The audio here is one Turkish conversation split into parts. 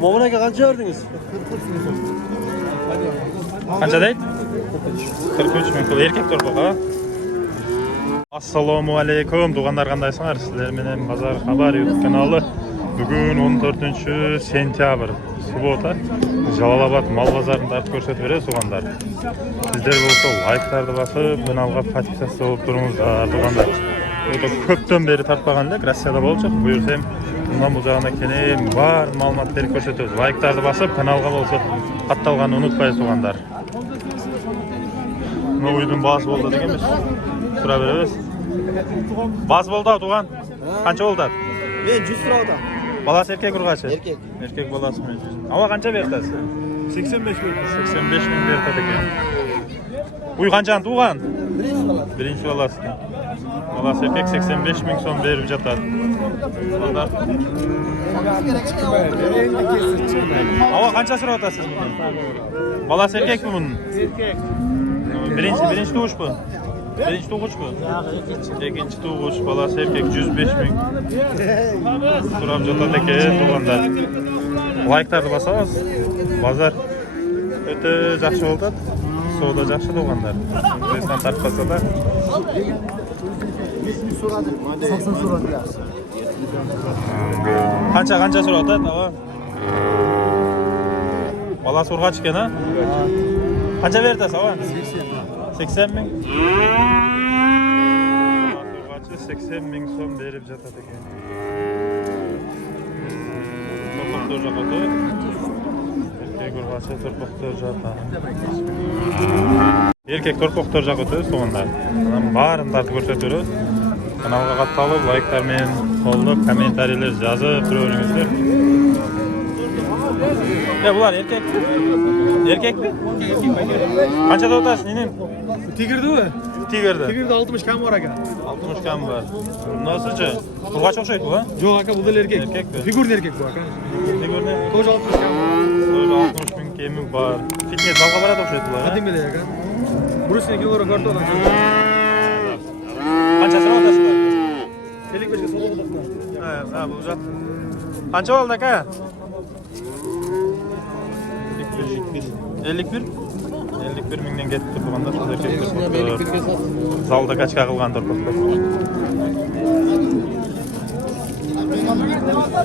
Moğun aka qancha verdingiz? Qancha deydi? 43 ming pul. Erkek torpoq, ha? Assalomu alaykum, tug'anlar qandaysizlar? Sizlar bilan Bozor xabar YouTube kanali. Bugun 14-sentyabr, subota. Jalolobod mol bozorini tartib ko'rsatib beramiz, tug'anlar. Sizlar bo'lsa like'larni bosib, kanalga podpisatsiya bo'lib turingizlar, tug'anlar. Ko'pdan beri tartmaganlar, Rossiyada bo'lsak, buyursam, bundan bu jag'ına keling, bor ma'lumotlarni ko'rsatamiz. Like'larni bosib, kanalga bo'lsa, qattalganni unutmaysiz, tug'anlar. Bu uydan bas bo'ldi deganmiz. Tura beramiz. Bas bo'ldi, tug'an. Qancha bo'ldi? Men 100 so'radim. Balasi erkek urg'achi? Erkek. Erkek balasi men. Ama qancha berasiz? 85 ming. 85 ming beradi ekan. Uy qanchani tug'an? Birinchi balasi. Balasi erkek 85 ming so'm berib jatadi. Bunda. Ama qancha so'rayapsiz buni? Balasi erkek mi bunun? Erkek. Birinchi tug'ish bu. Birinchi tug'ish bu. Ikkinchi tug'ish balasi erkek 105 ming. So'rab jatadi ekan tug'anlar. Like'larni bosamiz. Bozor o'ta yaxshi bo'ldi. Savdo yaxshi tug'anlar. Reston tarqasa-da. 80 so'radi yaxshi. Qancha so'radi, ava? Balasi urg'ach ekan, ha? Qancha berasiz, ava? 80 ming. 80 ming so'm berib jatadi ekan. Torpoqtor jaqoti. Erkek urg'achi torpoqtor jaqoti. Erkek torpoqtor jaqoti so'nlar. Mana barini tartib ko'rsatamiz. Kanalga qattiqlab, like'lar bilan qo'llab, kommentariyalar yozib turavering. Ya bular erkek. Erkekmi? Qanchada o'tasiz, nenim? Tigirdi-mi? Tigirdi. Tigirdi 60 kam bor aka. 60 kam bor. Nasılca? Urg'ach o'xshaydi bu, ha? Yo'q aka, bu da erkek. Erkekmi? Figurni erkek bu aka. Figurni? To'j 60 kam. To'j 60 ming kemi bor. Fitness zalga boradi o'xshaydi bular, ha? Qadimda aka. Burusini kilogra karta olan. Qanchasini otasizlar? 55 ga so'roq bo'ldi. Ha, bu zot. Qancha oldi aka? 51 mingdan ketdi turganda sizlar ketdi. Zalda qachqa qilgan turibdi.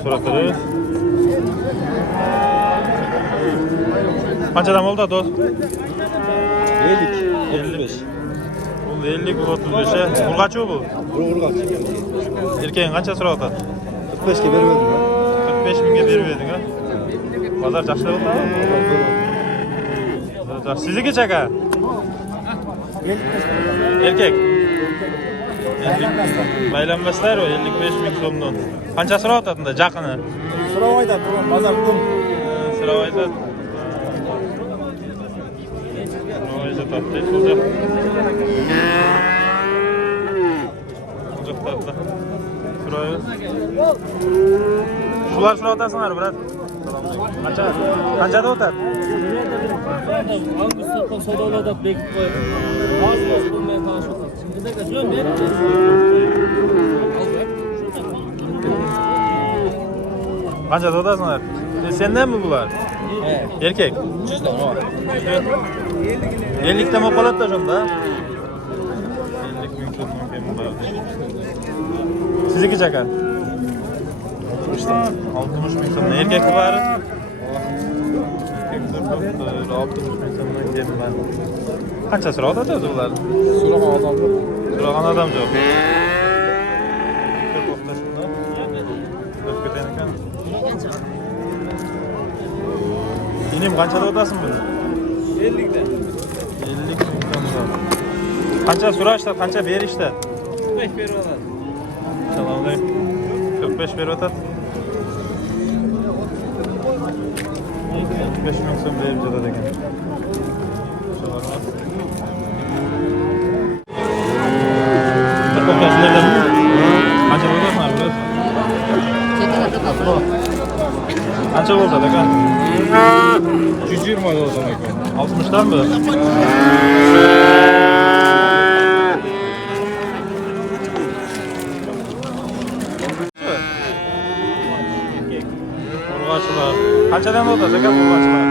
So'raqsiz. Qanchadan bo'ldi do'st? 55. Bu 50 bu 35. Urg'achi bu. Urg'achi. Erkeğin qancha so'radi? 45 ga berib berdim. 45 mingga berib eding, ha? Bozor yaxshi bo'ldi. Sizniki aka? Erkek. Baylanmaslar o 55 ming so'mdan. Qancha so'rayapti unda jaqini? So'rab aytadi, bozor qum. So'rab aytadi. So'rab aytadi, so'za. So'za. So'raymiz. Shular so'rayapsizlar, brat. Qanchada o'tadi? Avgust savdolarda bekib qo'ydi. Hozir bo'lmay qolishdi. Shundaga jo'm ber. Qanchada o'tasizlar? Sendanmi bular? Erkek. 100 dan bor. 50 dan bo'lib qoladi shunda. 50 ming so'mdan keyin bor. Sizniki aka? 60 ming so'mdan erkek bor. 60 ming so'mdan keyin bor. Qancha so'rayapti o'zi bular? So'ragan odam yo'q. So'ragan odam yo'q. Inim qanchada o'tasin buni? 50 dan. 50 ming so'mdan. Qancha so'rashdi, qancha berishdi? 45 berib oladi. Assalomu alaykum. 45 berib o'tadi. 45 ming so'm berib jatadi ekan. Qancha bo'ldi? Qancha bo'ldi aka? 120 oldim aka. 60 danmi? Urg'achilar Qanchadan o'tasiz aka bu maçlar?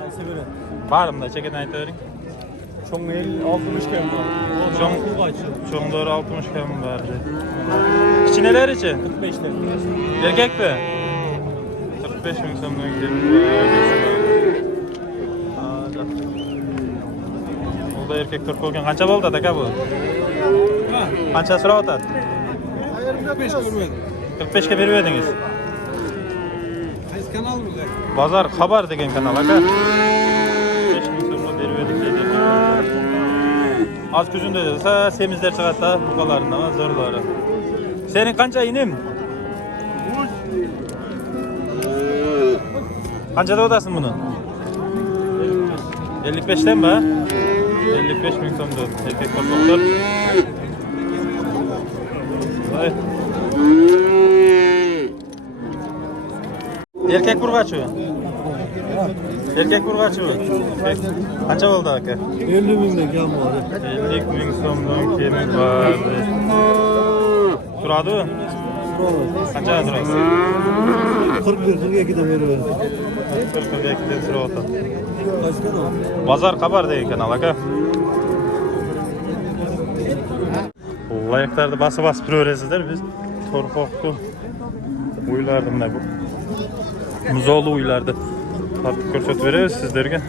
Qaysi biri? Barımda çekin aytavering. Cho'ng 60 kam bor. Cho'ngdori 60 kam bor. Kichkinalarichi? 45 ta. Erkakmi? 45 ming so'mdan kelib. Burada erkekler ko'rgan qancha bo'ldi aka bu? Qancha so'rayotadi? 45 ko'rmadim. 45 ga berib edingiz. Qaysi kanal bu? Bozor xabar degan kanal aka. 5 ming so'mga berib edik dedi. Az kuzunda desa semizler chiqadi da buqalarindan zo'rlari. Sening qancha inim? Qanchada o'tasin buni? 55 dan mi? 55 ming so'mda erkak qo'rqoqlar. Voy. Erkak burg'achi. Erkak burg'achi. Qancha bo'ldi aka? 50 mingdan kam bor. 50 ming so'mdan kemi bor. Turadimi? Qancha turadi? 41 dan beraman. 42 dan turadi. Qaysi kanal? Bozor xabar degan kanal aka. Layıklarda bası prioresidir biz. Torpaqlı uylardı mı bu? Muzolu uylardı. Artık ko'rsatib beramiz sizlarga.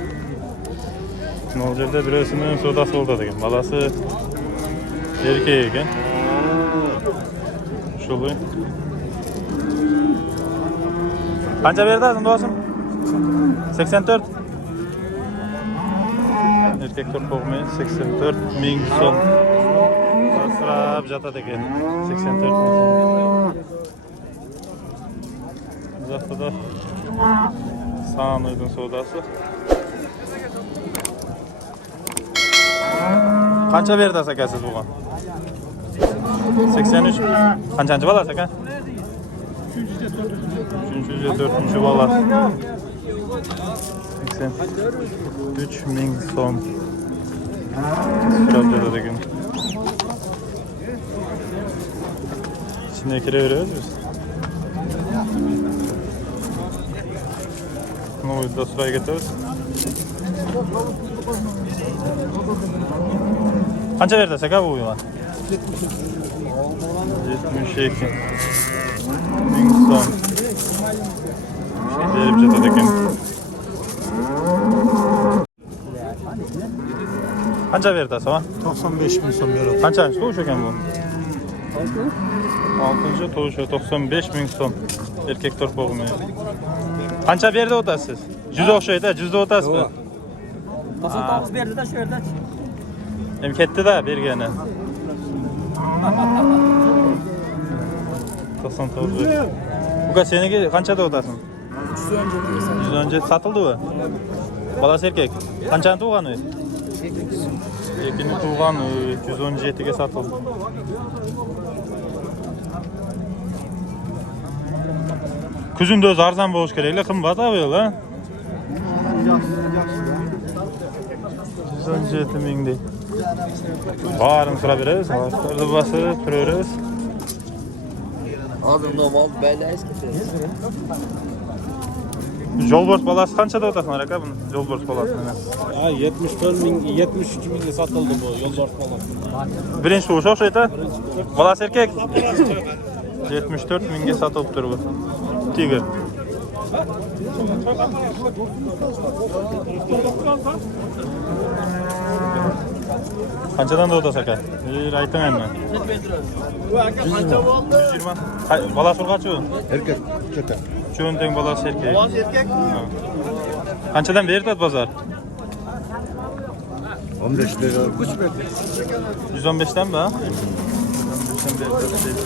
Bu yerda birisinin sodasi oldu degan. Balası erkek ekan. Şolay. Qancha berdingiz do'stim? 84. Erkek torpaqmi 84 ming so'm. Sırap jatadi ekan 84 ming so'm. Uzaqda da Sanoydun sodası. Qancha berdingiz aka siz buga? 83. Qanchanchi bolasi aka? 3-4 bola. 83 ming so'm. Sırap jatadi ekan. İçine girebiliriz biz. Bunu da sıraya getiririz. Qancha berdi aka bu uyga? 72 ming so'm. Berib jatadi ekan. Qancha berdi asa? 95 ming so'm beradi. Qanchanchi to'sh ekan bu? 6-cı to'shi 95 ming so'm. Erkek torpog'imi. Qancha berdi o'tasiz? 100 o'xshaydi, 100 da o'tasizmi? 99 berdi de şu yerda. Hem ketdi-da bergani. 99. Uka seniki qanchada o'tasin? 117 satıldı-ku. Balasi erkek. Qanchani tug'gan u? Ekini tug'gan 117 ga satıldı. Kuzunda o'zi arzon bo'lish kerak, qimmat avval, ha? 117 ming dey. Barini so'rab beramiz, hozir bosib turamiz. Hozir normal baylaysiz. Yo'lbars balasi qanchada o'tasin aka buni? Yo'lbars balasini. Ha 74 ming 73 mingga sotildi bu yo'lbars balasi. Birinchi to'sh o'xshaydi. Balasi erkak. 74 mingga sotib turibdi. Tigr. Qanchadan o'tasiz aka? Ayting endi. 120. Balasi urg'achi u? Erkek, chota. Cho'nteng balasi erkak. Qanchadan berdi bozor? 15 lira. 115 dan mi? 115 dan berdi.